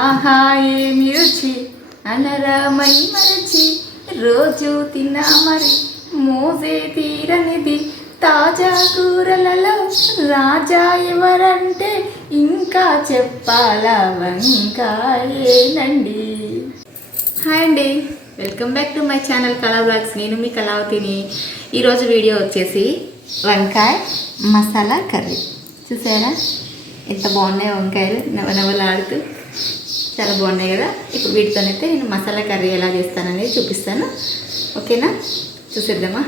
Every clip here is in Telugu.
ఆహా ఏమి రుచి అనరామై మరచి రోజు తిన్నా మరి మోజే తీరనిది తాజా కూరలలో రాజా ఎవరంటే ఇంకా చెప్పాలా వంకాయేనండి. హాయ్ అండి, welcome back to my channel కళా బ్లాగ్స్. నేను మీ కళావతిని. ఈరోజు వీడియో వచ్చేసి వంకాయ మసాలా కర్రీ. చూసారా ఎంత బాగున్నాయి వంకాయలు, నవనవలాడుతూ చాలా బాగున్నాయి కదా. ఇప్పుడు వీటితోనైతే నేను మసాలా కర్రీ ఎలా చేస్తాననేది చూపిస్తాను. ఓకేనా, చూసేద్దామా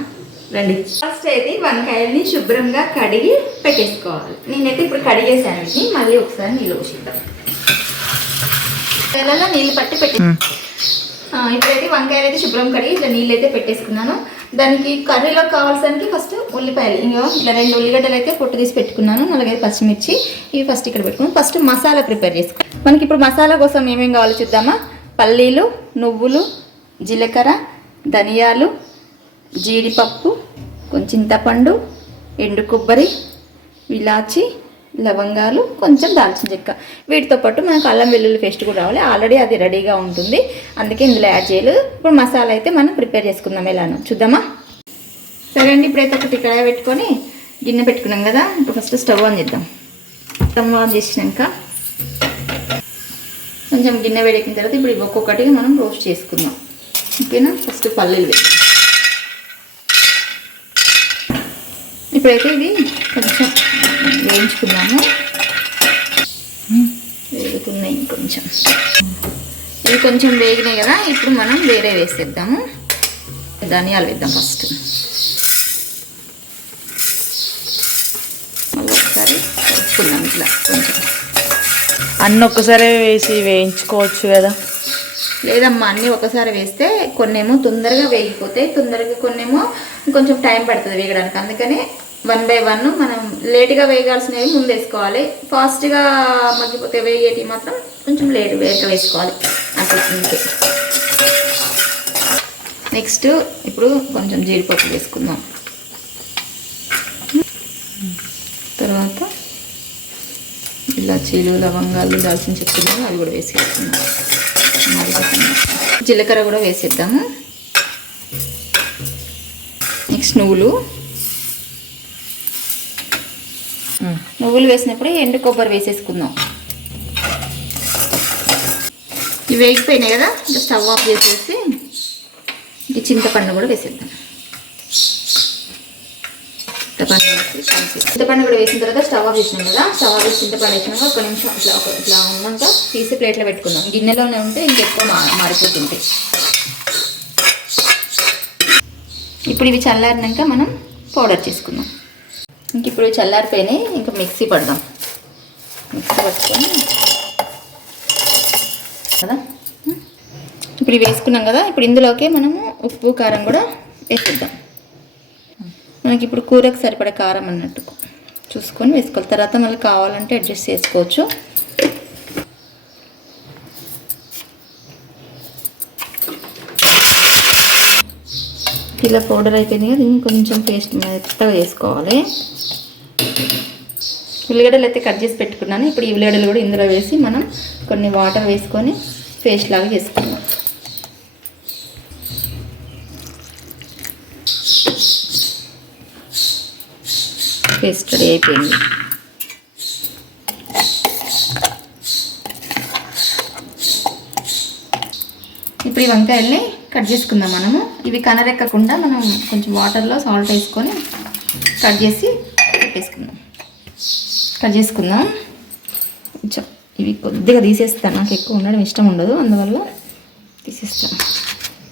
రండి. ఫస్ట్ అయితే వంకాయలని శుభ్రంగా కడిగి పెట్టేసుకోవాలి. నేనైతే ఇప్పుడు కడిగేసాను వీటిని, మళ్ళీ ఒకసారి నీళ్ళు పోసిద్దాం. నెలలో నీళ్ళు పట్టి ఇప్పుడైతే వంకాయలు అయితే శుభ్రం కడిగి ఇట్లా నీళ్ళు అయితే పెట్టేసుకున్నాను. దానికి కర్రీలో కావాల్సరికి ఫస్ట్ ఉల్లిపాయలు, ఇట్లా 2 ఉల్లిగడ్డలు అయితే పొట్టు తీసి పెట్టుకున్నాను. 4 పచ్చిమిర్చి, ఇవి ఫస్ట్ ఇక్కడ పెట్టుకున్నాను. ఫస్ట్ మసాలా ప్రిపేర్ చేసుకో. మనకి ఇప్పుడు మసాలా కోసం ఏమేమి కావాలో చూద్దామా. పల్లీలు, నువ్వులు, జీలకర్ర, ధనియాలు, జీడిపప్పు, కొంచెం చింతపండు, ఎండు కొబ్బరి, ఇలాచి, లవంగాలు, కొంచెం దాల్చిన చెక్క. వీటితో పాటు మనకు అల్లం వెల్లుల్లి పేస్ట్ కూడా రావాలి. ఆల్రెడీ అది రెడీగా ఉంటుంది, అందుకే ఇందులో యాడ్ చేయలేదు. ఇప్పుడు మసాలా అయితే మనం ప్రిపేర్ చేసుకుందాం. ఎలానో చూద్దామా. సరే అండి, ఇప్పుడైతే ఒకటి కడాయి పెట్టుకొని గిన్నె పెట్టుకున్నాం కదా. ఇప్పుడు ఫస్ట్ స్టవ్ ఆన్ చేద్దాం. స్టవ్ ఆన్ చేసినాక కొంచెం గిన్నె వేడెక్కిన తర్వాత ఇప్పుడు ఒక్కొక్కటిగా మనం రోస్ట్ చేసుకుందాం. ఓకేనా. ఫస్ట్ పల్లీలు, ఇప్పుడైతే ఇవి కొంచెం వేయించుకున్నాము. వేగుతున్నాయి కొంచెం, ఇవి కొంచెం వేగినాయి కదా. ఇప్పుడు మనం వేరే వేసేద్దాము. ధనియాలు వేద్దాం ఫస్ట్. మళ్ళీ ఒకసారి వేసుకుందాం ఇట్లా కొంచెం. అన్నీ ఒక్కసారి వేసి వేయించుకోవచ్చు కదా. లేదమ్మా, అన్నీ ఒకసారి వేస్తే కొన్నేమో తొందరగా వేగిపోతాయి, కొన్నేమో కొంచెం టైం పడుతుంది వేగడానికి. అందుకని 1 by 1 మనం లేట్గా వేగాల్సినవి ముందు వేసుకోవాలి. ఫాస్ట్గా మగ్గిపోతే వేగేటి మాత్రం కొంచెం లేట్గా వేసుకోవాలి. అట్లా. నెక్స్ట్ ఇప్పుడు కొంచెం జీడిపప్పు వేసుకుందాం. తర్వాత ఇలాచీలు, లవంగాలు, దాల్చిన చెక్కలు అవి కూడా వేసేసుకుందాం. జీలకర్ర కూడా వేసేద్దాము. నెక్స్ట్ నువ్వులు వేసినప్పుడు ఎండు కొబ్బరి వేసేసుకుందాం. ఇవి వేగిపోయినాయి కదా. ఇంకా స్టవ్ ఆఫ్ చేసేసి ఈ చింతపండు కూడా వేసేద్దాం. చింతపండు కూడా వేసిన తర్వాత స్టవ్ ఆఫ్ చేసినాం కదా. స్టవ్ ఆఫ్ చేసి చింతపండు వేసినాక 1 నిమిషం ఇట్లా ఉన్నాక తీసి ప్లేట్లో పెట్టుకుందాం. గిన్నెలోనే ఉంటే ఇంకెక్కువ మారిపోతుంటాయి. ఇప్పుడు ఇవి చల్లారినాక మనం పౌడర్ చేసుకుందాం. ఇంక ఇప్పుడు చల్లారిపోయినాయి, ఇంకా మిక్సీ పడదాం. మిక్సీ పట్టుకొని కదా. ఇప్పుడు ఇవి వేసుకున్నాం కదా. ఇప్పుడు ఇందులోకి మనము ఉప్పు, కారం కూడా వేసేద్దాం. మనకి ఇప్పుడు కూరకు సరిపడే కారం అన్నట్టు చూసుకొని వేసుకోవాలి. తర్వాత మళ్ళీ కావాలంటే అడ్జస్ట్ చేసుకోవచ్చు. ఇలా పౌడర్ అయిపోయింది కదా. ఇంకొంచెం పేస్ట్ మెత్తగా వేసుకోవాలి. ఉల్లిగడ్డలు అయితే కట్ చేసి పెట్టుకున్నాను. ఇప్పుడు ఈ ఉల్లిగడ్డలు కూడా ఇందులో వేసి మనం కొన్ని వాటర్ వేసుకొని పేస్ట్ లాగా చేసుకుందాం. పేస్ట్ రెడీ అయిపోయింది. ఇప్పుడు ఈ వంకాయల్ని కట్ చేసుకుందాం మనము. ఇవి కనరెక్కకుండా మనం కొంచెం వాటర్లో సాల్ట్ వేసుకొని కట్ చేసి పెట్టేసుకుందాం. కట్ చేసుకుందాం. కొంచెం ఇవి కొద్దిగా తీసేస్తాను, నాకు ఎక్కువ ఉండడం ఇష్టం ఉండదు, అందువల్ల తీసేస్తాను.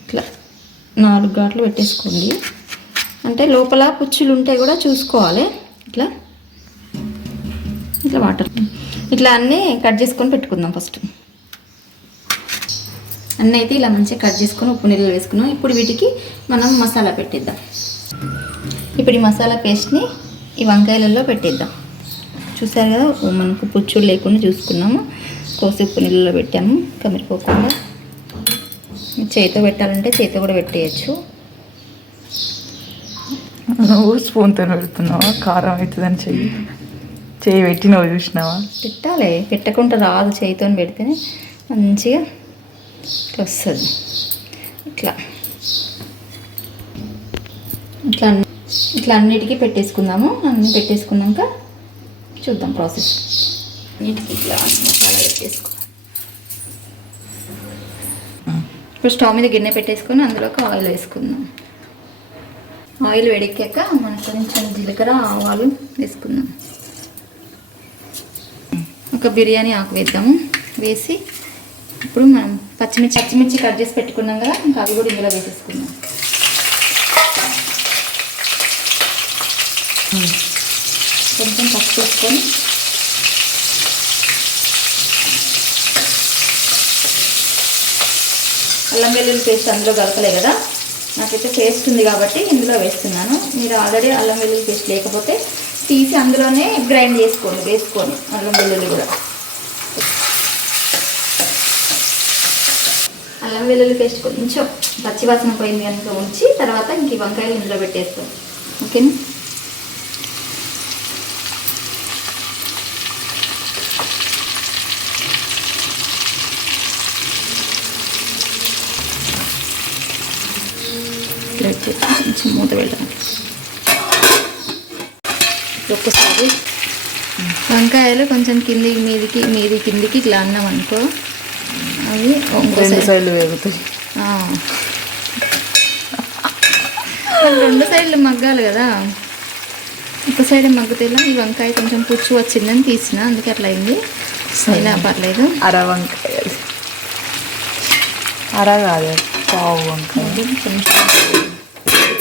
ఇట్లా 4 ఘాట్లు పెట్టేసుకోండి. అంటే లోపల పుచ్చులు ఉంటే కూడా చూసుకోవాలి. ఇట్లా వాటర్ ఇట్లా అన్నీ కట్ చేసుకొని పెట్టుకుందాం. ఫస్ట్ అన్నీ అయితే ఇలా మంచిగా కట్ చేసుకొని ఉప్పు నీళ్ళు వేసుకున్నాం. ఇప్పుడు వీటికి మనం మసాలా పెట్టేద్దాం. ఇప్పుడు ఈ మసాలా పేస్ట్ని ఈ వంకాయలలో పెట్టేద్దాం. చూసారు కదా, మనకు పుచ్చులు లేకుండా చూసుకున్నాము. కోసి ఉప్పు నీళ్ళలో పెట్టాము కమిరిపోకుండా. చేతితో పెట్టాలంటే చేతితో కూడా పెట్టేయచ్చు. నువ్వు స్పూన్తో పెడుతున్నావా? కారం అవుతుందని చేయి పెట్టినవు చూసినావా? పెట్టాలి, పెట్టకుండా రాదు. చేతితో పెడితేనే మంచిగా ఇట్లా వస్తుంది. ఇట్లా ఇట్లా ఇట్లా అన్నిటికీ పెట్టేసుకుందాము. అన్నీ పెట్టేసుకున్నాక చూద్దాం ప్రాసెస్. అన్నిటికీ ఇట్లా మసాలా పెట్టేసుకుందాం. ఇప్పుడు స్టవ్ మీద గిన్నె పెట్టేసుకొని అందులోకి ఆయిల్ వేసుకుందాం. ఆయిల్ వేడెక్కాక మనకు కొంచెం జీలకర్ర ఆవాలు వేసుకుందాం. ఒక బిర్యానీ ఆకు వేద్దాము. వేసి ఇప్పుడు మనం పచ్చిమిర్చి కట్ చేసి పెట్టుకున్నాం కదా, ఇంకా అవి కూడా ఇందులో వేసేసుకుందాం. కొంచెం పసుపు వేసుకొని అల్లం వెల్లుల్లి పేస్ట్ అందులో కలపలే కదా, నాకైతే పేస్ట్ ఉంది కాబట్టి ఇందులో వేస్తున్నాను. మీరు ఆల్రెడీ అల్లం వెల్లుల్లి పేస్ట్ లేకపోతే తీసి అందులోనే గ్రైండ్ వేసుకొని అల్లం వెల్లుల్లి కూడా. అల్లం వెల్లుల్లి పేస్ట్ కొంచెం పచ్చివాసన పోయింది కనుక ఉంచి తర్వాత ఇంక వంకాయలు ఇందులో పెట్టేస్తాం. ఓకేనా? కొంచెం మూత పెడతాం. ఒక్కసారి వంకాయలు కొంచెం మీది కిందికి ఇట్లా అన్నాం అనుకో, అవి రెండు సైడ్లు వేగుతాయి. రెండు సైడ్లు మగ్గాలి కదా, ఒక సైడ్ మగ్గుతేలా. ఈ వంకాయ కొంచెం పుచ్చు వచ్చిందని తీసిన, అందుకే అట్లా అయింది. అయినా పర్లేదు. అర వంకాయలు, అర కాదు పావు వంకాయ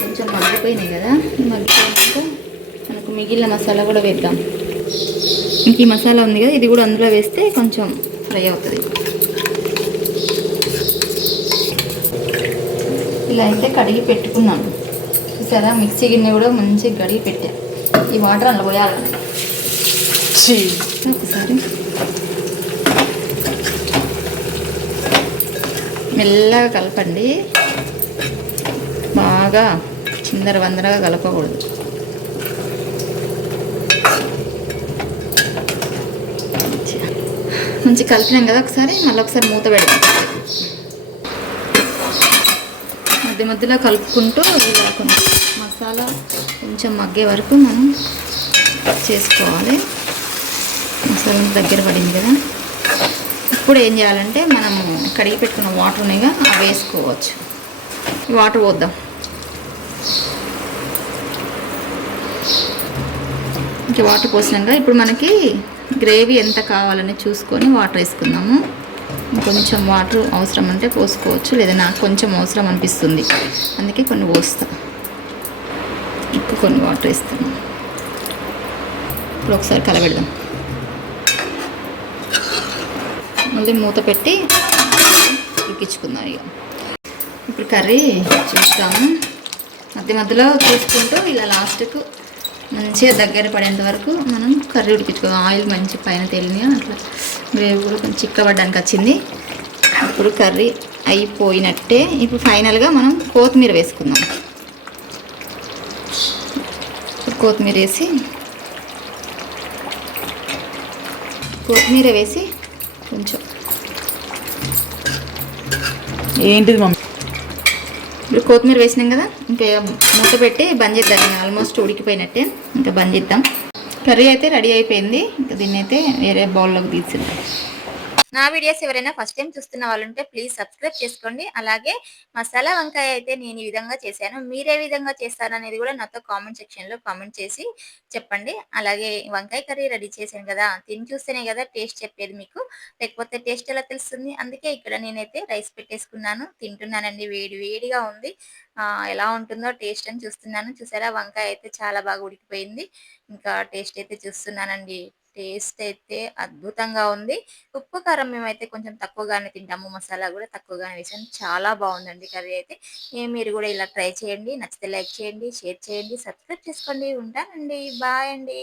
కొంచెం మగ్గిపోయినాయి కదా. మగ్గిపోయాక మనకు మిగిలిన మసాలా కూడా వేద్దాం. ఇంక ఈ మసాలా ఉంది కదా, ఇది కూడా అందులో వేస్తే కొంచెం ఫ్రై అవుతుంది. ఇలా అయితే కడిగి పెట్టుకున్నాను చూసారా. మిక్సీ గిన్నె కూడా మంచిగా కడిగి పెట్టా. ఈ వాటర్ అందులో పోయాలి ఒకసారి. మెల్లగా కలపండి, బాగా చిందరవందరగా కలపకూడదు. మంచి కలిపినాం కదా, ఒకసారి మళ్ళీ ఒకసారి మూత పెడతాం. మధ్యలో కలుపుకుంటూ ఇలా కొంచెం మసాలా కొంచెం మగ్గే వరకు మనం చేసుకోవాలి. మసాలా దగ్గర పడింది కదా. ఇప్పుడు ఏం చేయాలంటే మనము కడిగి పెట్టుకున్న వాటర్ ఉన్నాయిగా, అవి వేసుకోవచ్చు. వాటర్ పోద్దాం. ఇంకా వాటర్ పోసినాక ఇప్పుడు మనకి గ్రేవీ ఎంత కావాలని చూసుకొని వాటర్ వేసుకుందాము. కొంచెం వాటర్ అవసరం అంటే పోసుకోవచ్చు, లేదా నాకు కొంచెం అవసరం అనిపిస్తుంది అందుకే కొన్ని పోస్తా. ఇప్పుడు కొన్ని వాటర్ వేస్తాను. ఇప్పుడు ఒకసారి కలబెడదాం. మళ్ళీ మూత పెట్టి ఉడికించుకుందాం. ఇక ఇప్పుడు కర్రీ చూస్తాము. మధ్యలో చూసుకుంటూ ఇలా లాస్ట్కు మంచిగా దగ్గర పడేంత వరకు మనం కర్రీ ఉడికించుకోవాలి. ఆయిల్ మంచి పైన తేలిని అట్లా గ్రేవీ కూడా కొంచెం చిక్కబడ్డానికి వచ్చింది. ఇప్పుడు కర్రీ అయిపోయినట్టే. ఇప్పుడు ఫైనల్గా మనం కొత్తిమీర వేసుకుందాం. కొత్తిమీర వేసి కొంచెం ఏంటిది మమ్మీ. ఇప్పుడు కొత్తిమీర వేసినాం కదా, ఇంకా మూత పెట్టి బంద్ చేద్దాం. ఆల్మోస్ట్ ఉడికిపోయినట్టే, ఇంకా బంద్ చేద్దాం. కర్రీ అయితే రెడీ అయిపోయింది. ఇంకా దీన్ని అయితే వేరే బౌల్లోకి తీసిద్దాం. నా వీడియోస్ ఎవరైనా ఫస్ట్ టైం చూస్తున్న వాళ్ళు ఉంటే ప్లీజ్ సబ్స్క్రైబ్ చేసుకోండి. అలాగే మసాలా వంకాయ అయితే నేను ఈ విధంగా చేశాను, మీరే విధంగా చేస్తారనేది కూడా నాతో కామెంట్ సెక్షన్లో కామెంట్ చేసి చెప్పండి. అలాగే వంకాయ కర్రీ రెడీ చేశాను కదా, తిని చూస్తేనే కదా టేస్ట్ చెప్పేది మీకు, లేకపోతే టేస్ట్ ఎలా తెలుస్తుంది. అందుకే ఇక్కడ నేనైతే రైస్ పెట్టేసుకున్నాను, తింటున్నానండి. వేడి వేడిగా ఉంది. ఎలా ఉంటుందో టేస్ట్ అని చూస్తున్నాను. చూసారా, వంకాయ అయితే చాలా బాగా ఉడికిపోయింది. ఇంకా టేస్ట్ అయితే చూస్తున్నానండి. టేస్ట్ అయితే అద్భుతంగా ఉంది. ఉప్పు కారం మేమైతే కొంచెం తక్కువగానే తింటాము, మసాలా కూడా తక్కువగానే వేసాను. చాలా బాగుందండి కర్రీ అయితే. మీరు కూడా ఇలా ట్రై చేయండి. నచ్చితే లైక్ చేయండి, షేర్ చేయండి, సబ్స్క్రైబ్ చేసుకోండి. ఉంటానండి, బాయ్ అండి.